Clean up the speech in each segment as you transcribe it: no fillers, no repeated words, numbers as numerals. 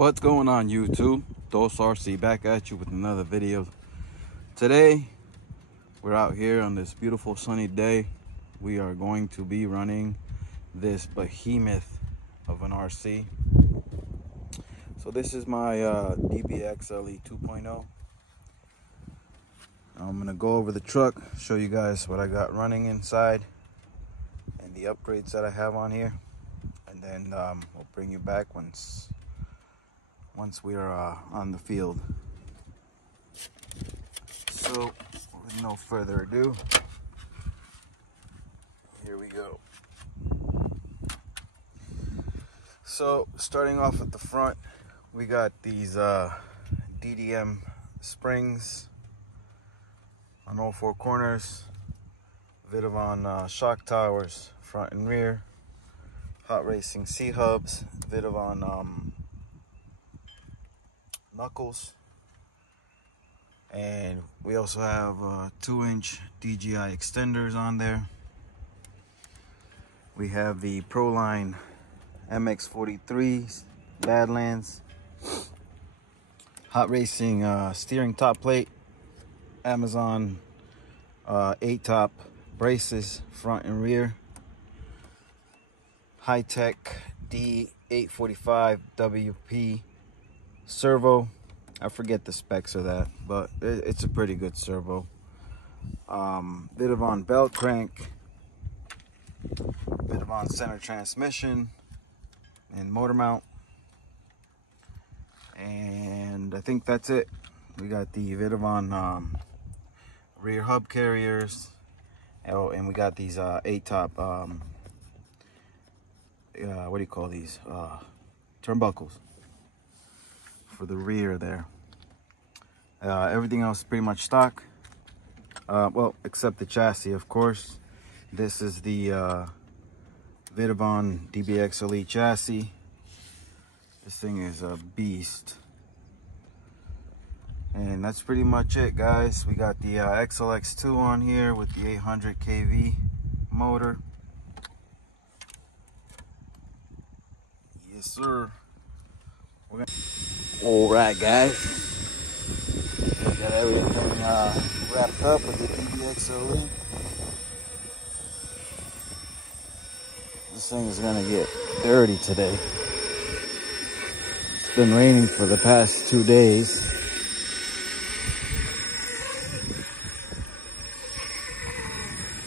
What's going on, YouTube? Dbxl back at you with another video. Today we're out here on this beautiful sunny day. We are going to be running this behemoth of an RC. So this is my Dbxl 2.0. I'm gonna go over the truck, show you guys what I got running inside and the upgrades that I have on here, and then we'll bring you back once we're on the field. So with no further ado, here we go. So starting off at the front, we got these DDM springs on all four corners, Vidovon shock towers front and rear, Hot Racing C-hubs, Vidovon knuckles, and we also have 2-inch DGI extenders on there. We have the Proline MX43s Badlands, Hot Racing steering top plate, Amazon 8-top braces front and rear, high-tech D845 WP servo. I forget the specs of that, but it's a pretty good servo. Vidovon belt crank, Vidovon center transmission and motor mount, and I think that's it. We got the Vidovon rear hub carriers, and we got these 8-top what do you call these, turnbuckles for the rear there. Everything else is pretty much stock, well, except the chassis, of course. This is the Vidovon Dbxl chassis. This thing is a beast. And that's pretty much it, guys. We got the XLX2 on here with the 800 kV motor. Yes, sir. All right, guys. Got everything wrapped up with the Dbxl. This thing is gonna get dirty today. It's been raining for the past 2 days.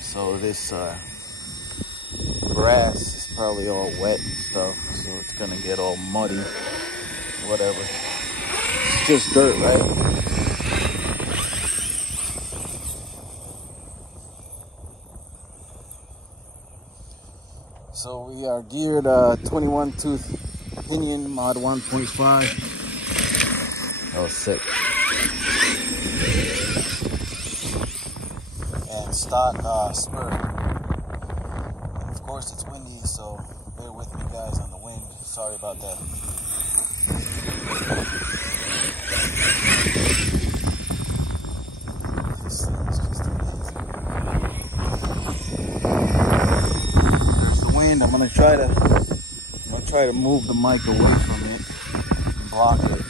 So this grass is probably all wet and stuff, so it's gonna get all muddy. Whatever. It's just dirt, right? So we are geared 21 tooth pinion mod 1.5. Oh, sick. And stock spur. And of course it's windy, so bear with me, guys, on the wind. Sorry about that. This is just amazing. There's the wind. I'm gonna try to move the mic away from it and block it.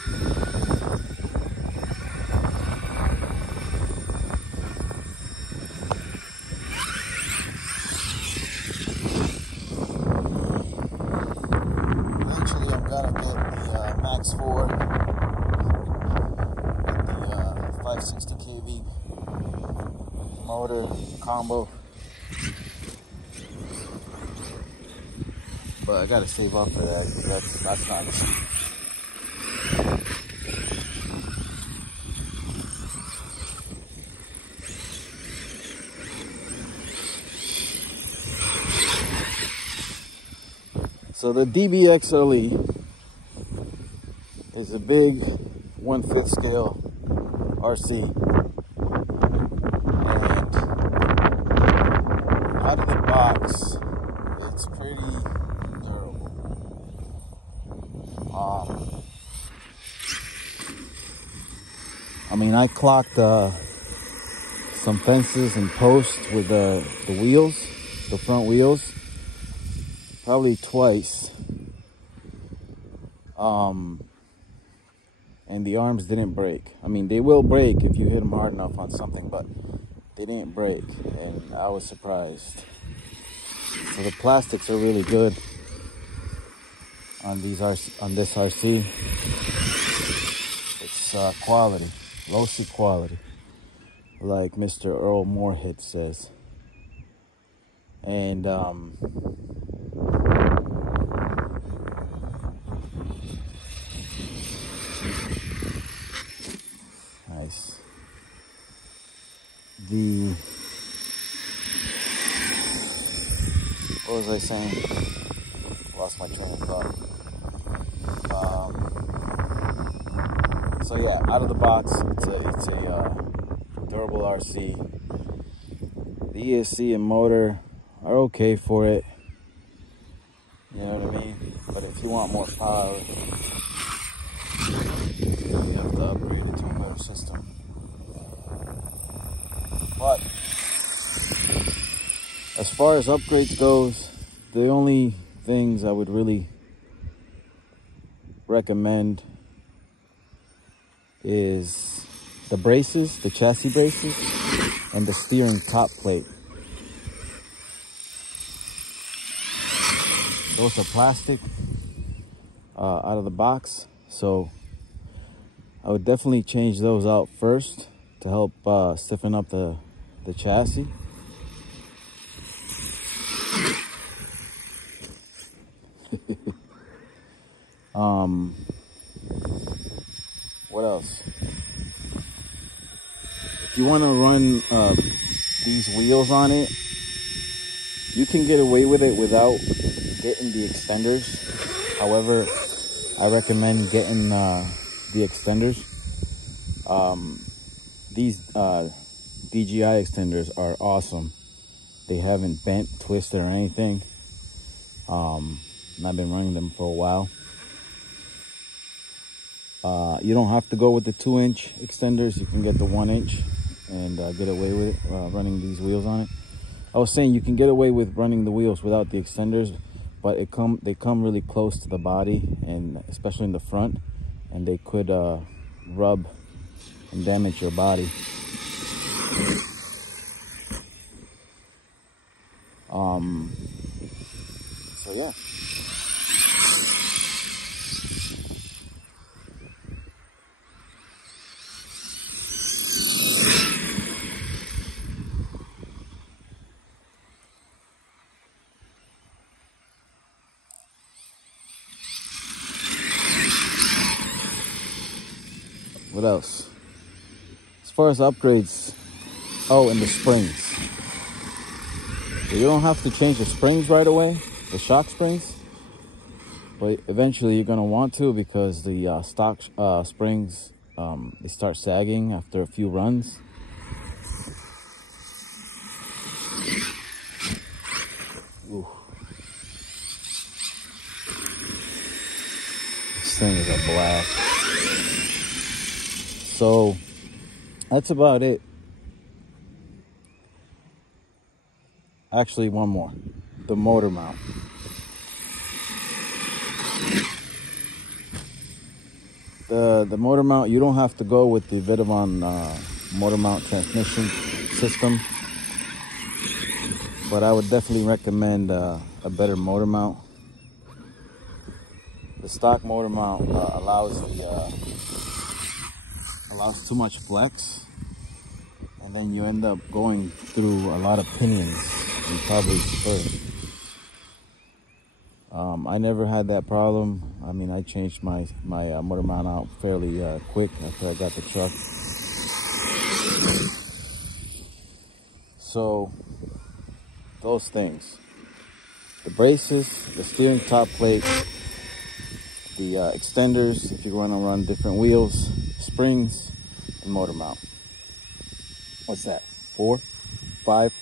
Eventually I'm gonna get the Max 4 with the 560 kV motor combo, but I gotta save up for that because that's not cheap. So the Dbxl is a big 1/5 scale RC, and out of the box, it's pretty durable. I mean, I clocked some fences and posts with the wheels, the front wheels, probably twice. and the arms didn't break. I mean, they will break if you hit them hard enough on something, but they didn't break, and I was surprised. So the plastics are really good on this RC. It's quality, low-C quality, like Mr. Earl Moorhead says. And nice. What was I saying? Lost my train of thought. So yeah, out of the box, it's a durable RC. The ESC and motor are okay for it. You know what I mean? But if you want more power, you have to upgrade it to a better system. But as far as upgrades goes, the only things I would really recommend is the braces, the chassis braces, and the steering top plate. Those are plastic out of the box, so I would definitely change those out first to help stiffen up the chassis. What else? If you want to run these wheels on it, you can get away with it without getting the extenders. However, I recommend getting the extenders. These DJI extenders are awesome. They haven't bent, twisted, or anything. And I've been running them for a while. You don't have to go with the 2-inch extenders. You can get the 1-inch and get away with it, running these wheels on it. I was saying you can get away with running the wheels without the extenders, but they come really close to the body, and especially in the front, and they could rub and damage your body. So yeah. What else? As far as upgrades, oh, and the springs. So you don't have to change the springs right away, the shock springs, but eventually you're gonna want to, because the stock springs, they start sagging after a few runs. Ooh. This thing is a blast. So that's about it. Actually, one more. The motor mount. The motor mount, you don't have to go with the Vidavon motor mount transmission system, but I would definitely recommend a better motor mount. The stock motor mount allows too much flex, and then you end up going through a lot of pinions and probably spur. I never had that problem. I mean, I changed my motor mount out fairly quick after I got the truck. So those things: the braces, the steering top plate, the extenders if you're going to run different wheels, springs, and motor mount. What's that? 4, 5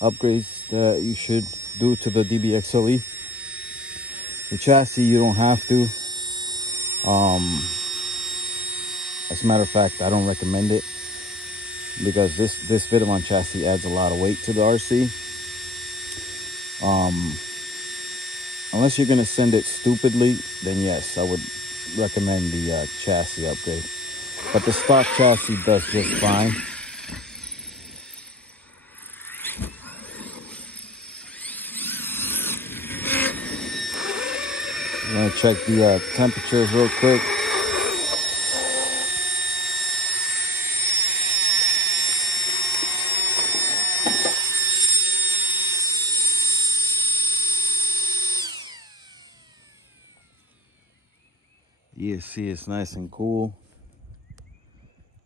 upgrades that you should do to the Dbxl. The chassis, you don't have to. As a matter of fact, I don't recommend it, because this Vidavon chassis adds a lot of weight to the RC. Unless you're gonna send it stupidly, then yes, I would recommend the chassis upgrade. But the stock chassis does just fine. I'm gonna check the temperatures real quick. You see it's nice and cool.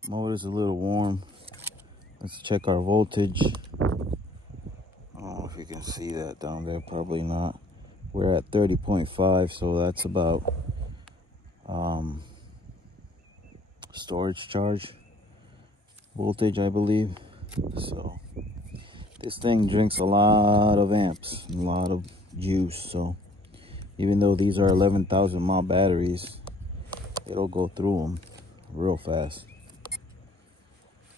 Motor's a little warm. Let's check our voltage. I don't know if you can see that down there, probably not. We're at 30.5, so that's about storage charge voltage, I believe. So this thing drinks a lot of amps, a lot of juice. So even though these are 11,000 mAh batteries, it'll go through them real fast.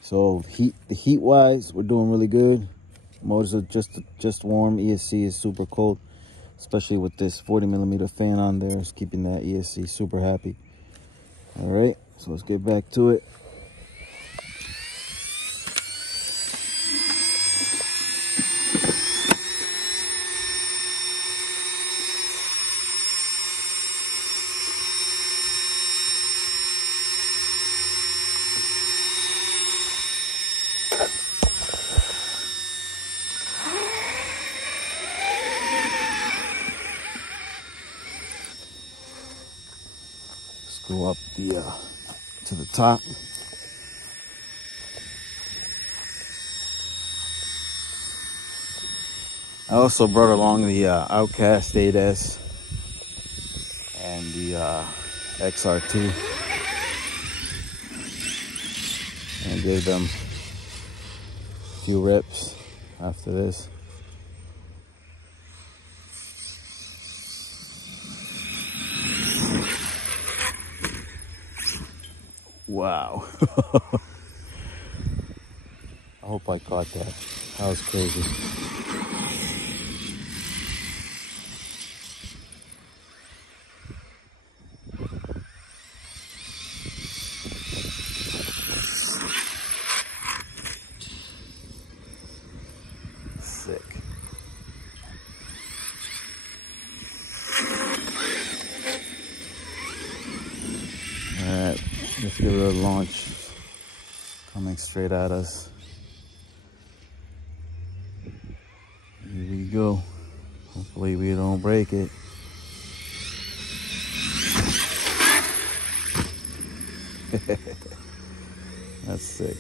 So heat wise, we're doing really good. Motors are just warm. ESC is super cold, especially with this 40mm fan on there. It's keeping that ESC super happy. All right, so let's get back to it. Go up the to the top. I also brought along the Outcast 8S and the XR2 and give them a few reps after this. Wow. I hope I caught that. That was crazy. Sick. Alright, let's give it a launch. Coming straight at us. Here we go. Hopefully we don't break it. That's sick.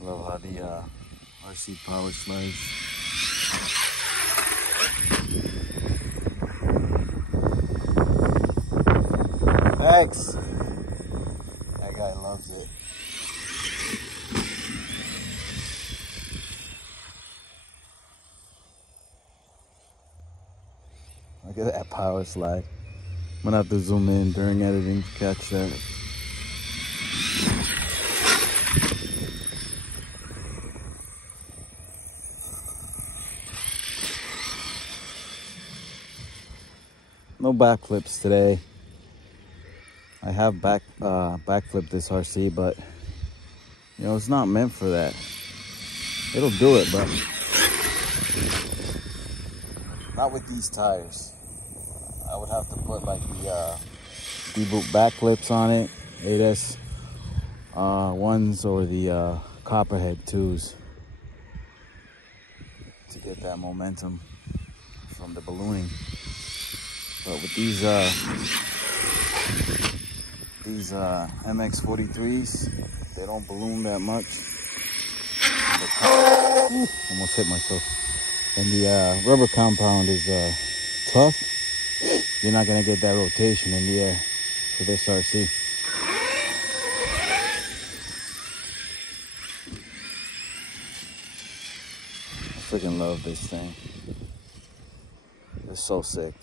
Love how the RC power slides. Thanks. That guy loves it. Look at that power slide. I'm gonna have to zoom in during editing to catch that. No backflips today. I have backflipped this RC, but you know, it's not meant for that. It'll do it, but not with these tires. I would have to put like the Dbxl backflips on it, 8S ones, or the Copperhead 2s to get that momentum from the ballooning. But with these MX43s, they don't balloon that much. Almost hit myself. And the rubber compound is tough. You're not gonna get that rotation in the air for this RC. I freaking love this thing. It's so sick.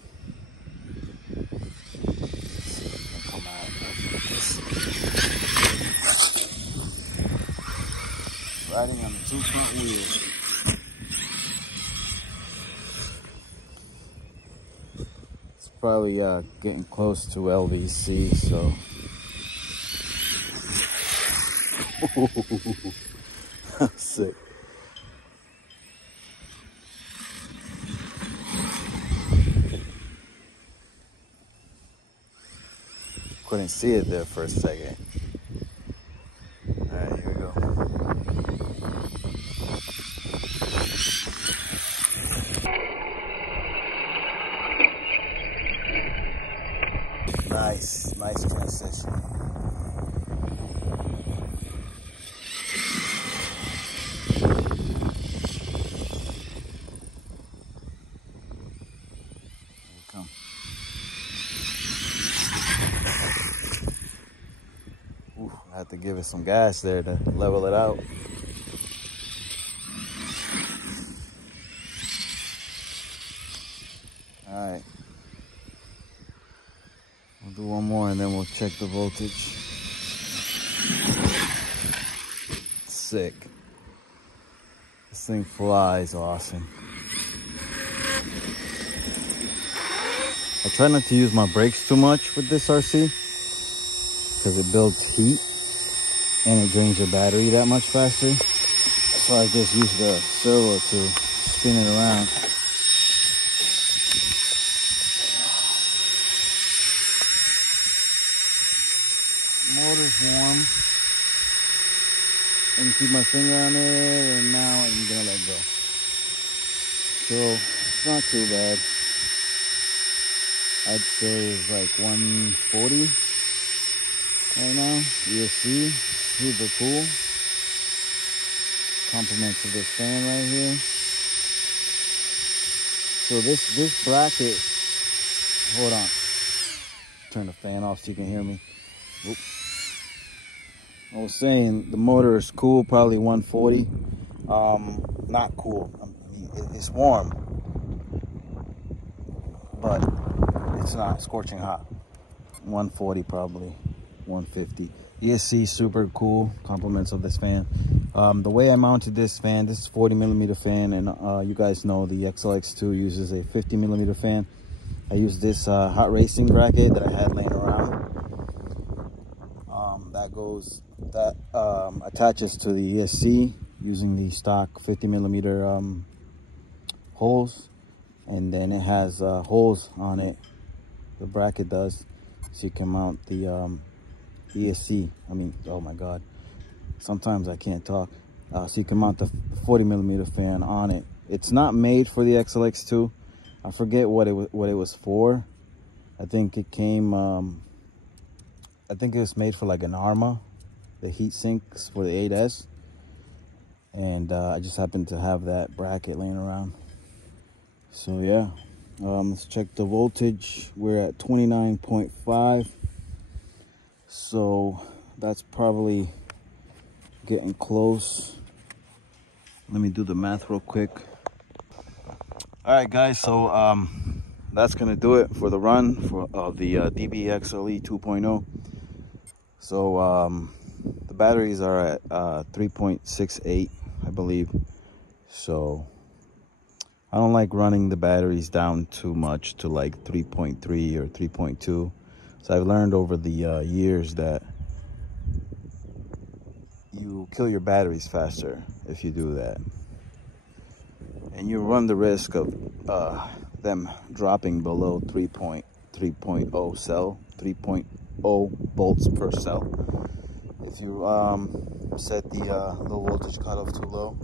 riding on the 2 front wheels. It's probably getting close to LVC, so. Sick. Couldn't see it there for a second. Alright, here we go. Nice transition. I have to give it some gas there to level it out. All right. We'll do one more and then we'll check the voltage. Sick. This thing flies awesome. I try not to use my brakes too much with this RC because it builds heat and it drains the battery that much faster. So I just use the servo to spin it around. Motor's warm. And keep my finger on it, and now I'm gonna let go. So it's not too bad. I'd say it's like 140 right now. ESC, super cool. Compliments of this fan right here. So this bracket, hold on. Turn the fan off so you can hear me. Oop. I was saying the motor is cool, probably 140. Not cool. I mean, it's warm, but it's not scorching hot. 140 probably, 150. ESC super cool. Compliments of this fan. The way I mounted this fan, this is 40mm fan, and you guys know the XLX2 uses a 50mm fan. I used this hot racing bracket that I had laying around. That attaches to the ESC using the stock 50mm holes, and then it has holes on it. The bracket does, so you can mount the ESC. I mean, oh my God, sometimes I can't talk. So you can mount the 40mm fan on it. It's not made for the XLX2. I forget what it was for. I think it came. I think it was made for like an Arma, the heat sinks for the 8S. And I just happened to have that bracket laying around. So yeah, let's check the voltage. We're at 29.5. So that's probably getting close. Let me do the math real quick. All right, guys, so that's gonna do it for the run for the Dbxl 2.0. So the batteries are at 3.68, I believe. So I don't like running the batteries down too much to like 3.3 or 3.2. So I've learned over the years that you kill your batteries faster if you do that. And you run the risk of them dropping below 3.0 cell, 3.0 volts per cell. If you set the low voltage cutoff too low.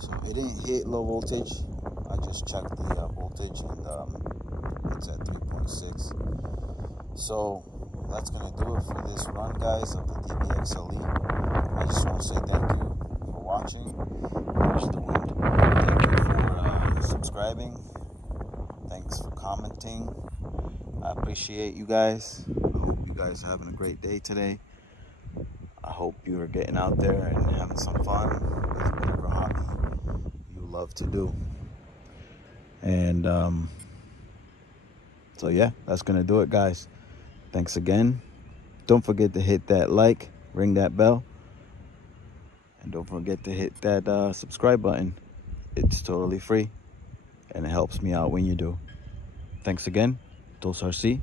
So it didn't hit low voltage. I just checked the voltage, and it's at 3.6. So that's gonna do it for this run, guys, of the Dbxl. I just want to say thank you for watching. Here's the wind. Thank you for subscribing. Thanks for commenting. I appreciate you guys. I hope you guys are having a great day today. I hope you are getting out there and having some fun with whatever hobby you love to do. And so yeah, that's gonna do it, guys. Thanks again. Don't forget to hit that like, ring that bell, and And don't forget to hit that subscribe button. It's totally free and it helps me out when you do. Thanks again. Dbxl.